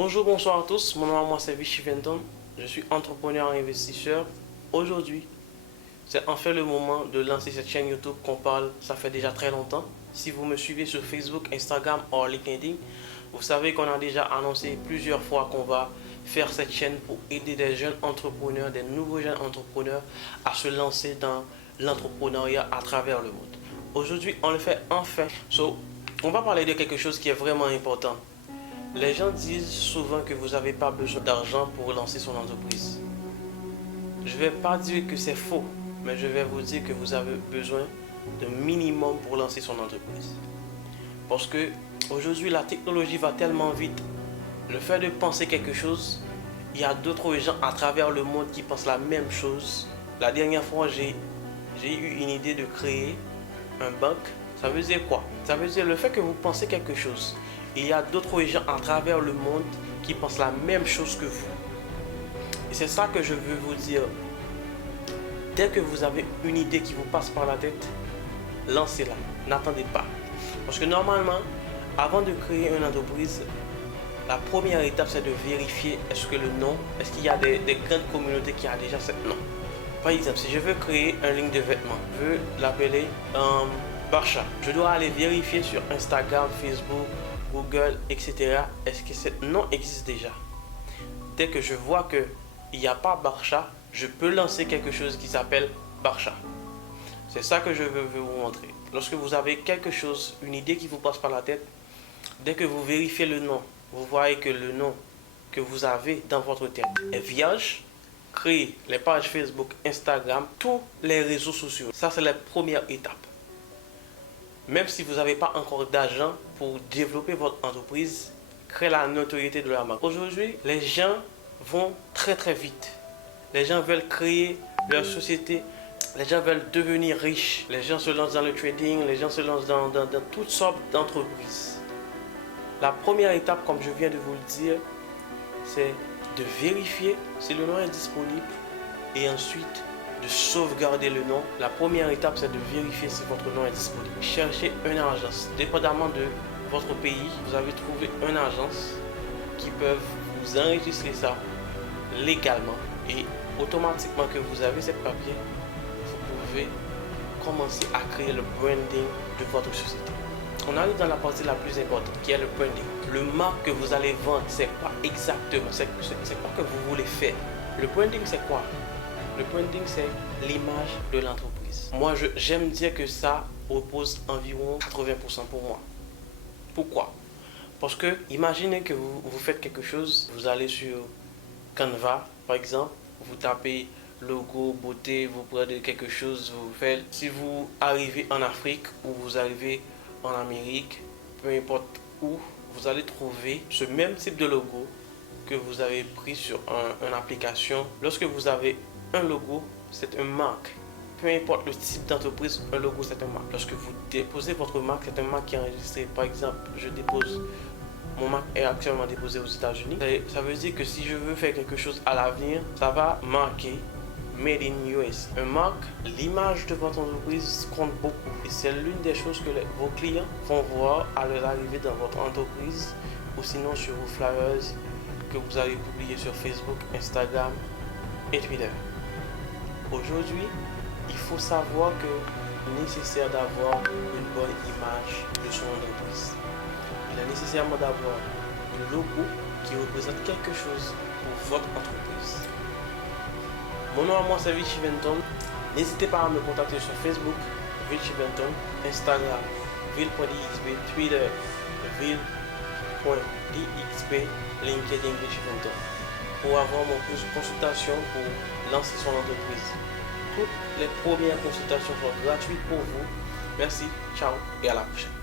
Bonjour, bonsoir à tous. Mon nom c'est Vichy Venton. Je suis entrepreneur et investisseur. Aujourd'hui, c'est enfin le moment de lancer cette chaîne YouTube qu'on parle, ça fait déjà très longtemps. Si vous me suivez sur Facebook, Instagram ou LinkedIn, vous savez qu'on a déjà annoncé plusieurs fois qu'on va faire cette chaîne pour aider des jeunes entrepreneurs, des nouveaux jeunes entrepreneurs à se lancer dans l'entrepreneuriat à travers le monde. Aujourd'hui, on le fait enfin. On va parler de quelque chose qui est vraiment important. Les gens disent souvent que vous n'avez pas besoin d'argent pour lancer son entreprise. Je ne vais pas dire que c'est faux, mais je vais vous dire que vous avez besoin d'un minimum pour lancer son entreprise. Parce que aujourd'hui, la technologie va tellement vite. Le fait de penser quelque chose, il y a d'autres gens à travers le monde qui pensent la même chose. La dernière fois, j'ai eu une idée de créer un banque. Ça veut dire quoi? Ça veut dire le fait que vous pensez quelque chose. Il y a d'autres gens à travers le monde qui pensent la même chose que vous. Et c'est ça que je veux vous dire. Dès que vous avez une idée qui vous passe par la tête, lancez-la. N'attendez pas. Parce que normalement, avant de créer une entreprise, la première étape, c'est de vérifier est-ce qu'il y a des grandes communautés qui ont déjà ce nom. Par exemple, si je veux créer une ligne de vêtements, je veux l'appeler Barsha. Je dois aller vérifier sur Instagram, Facebook, Google, etc. Est-ce que ce nom existe déjà? Dès que je vois qu'il n'y a pas Barsha, je peux lancer quelque chose qui s'appelle Barsha. C'est ça que je veux vous montrer. Lorsque vous avez quelque chose, une idée qui vous passe par la tête, dès que vous vérifiez le nom, vous voyez que le nom que vous avez dans votre tête est vierge, créez les pages Facebook, Instagram, tous les réseaux sociaux. Ça, c'est la première étape. Même si vous n'avez pas encore d'argent pour développer votre entreprise, créez la notoriété de la marque. Aujourd'hui, les gens vont très vite. Les gens veulent créer leur société. Les gens veulent devenir riches. Les gens se lancent dans le trading. Les gens se lancent dans toutes sortes d'entreprises. La première étape, comme je viens de vous le dire, c'est de vérifier si le nom est disponible et ensuite de sauvegarder le nom. La première étape, c'est de vérifier si votre nom est disponible. Cherchez une agence. Dépendamment de votre pays, vous avez trouvé une agence qui peut vous enregistrer ça légalement. Et automatiquement que vous avez ces papiers, vous pouvez commencer à créer le branding de votre société. On arrive dans la partie la plus importante qui est le branding. Le marque que vous allez vendre, c'est quoi exactement? C'est quoi que vous voulez faire? Le branding, c'est quoi? Le branding, c'est l'image de l'entreprise. Moi, j'aime dire que ça repose environ 80% pour moi. Pourquoi? Parce que imaginez que vous faites quelque chose, vous allez sur Canva, par exemple, vous tapez logo, beauté, vous prenez quelque chose, vous faites. Si vous arrivez en Afrique ou vous arrivez en Amérique, peu importe où, vous allez trouver ce même type de logo que vous avez pris sur une application. Lorsque vous avez un logo, c'est une marque. Peu importe le type d'entreprise, un logo, c'est une marque. Lorsque vous déposez votre marque, c'est une marque qui est enregistrée. Par exemple, mon marque est actuellement déposée aux États-Unis. Ça veut dire que si je veux faire quelque chose à l'avenir, ça va marquer Made in US. Une marque, l'image de votre entreprise compte beaucoup. Et c'est l'une des choses que vos clients vont voir à leur arrivée dans votre entreprise ou sinon sur vos flyers que vous avez publiés sur Facebook, Instagram et Twitter. Aujourd'hui, il faut savoir que c'est nécessaire d'avoir une bonne image de son entreprise. Il est nécessairement d'avoir un logo qui représente quelque chose pour votre entreprise. Mon nom c'est Vichy Venton. N'hésitez pas à me contacter sur Facebook, Vichy Venton, Instagram, ville.dxb, Twitter, ville.dxb, LinkedIn, Vichy Venton. Pour avoir mon consultation pour lancer son entreprise. Toutes les premières consultations sont gratuites pour vous. Merci, ciao et à la prochaine.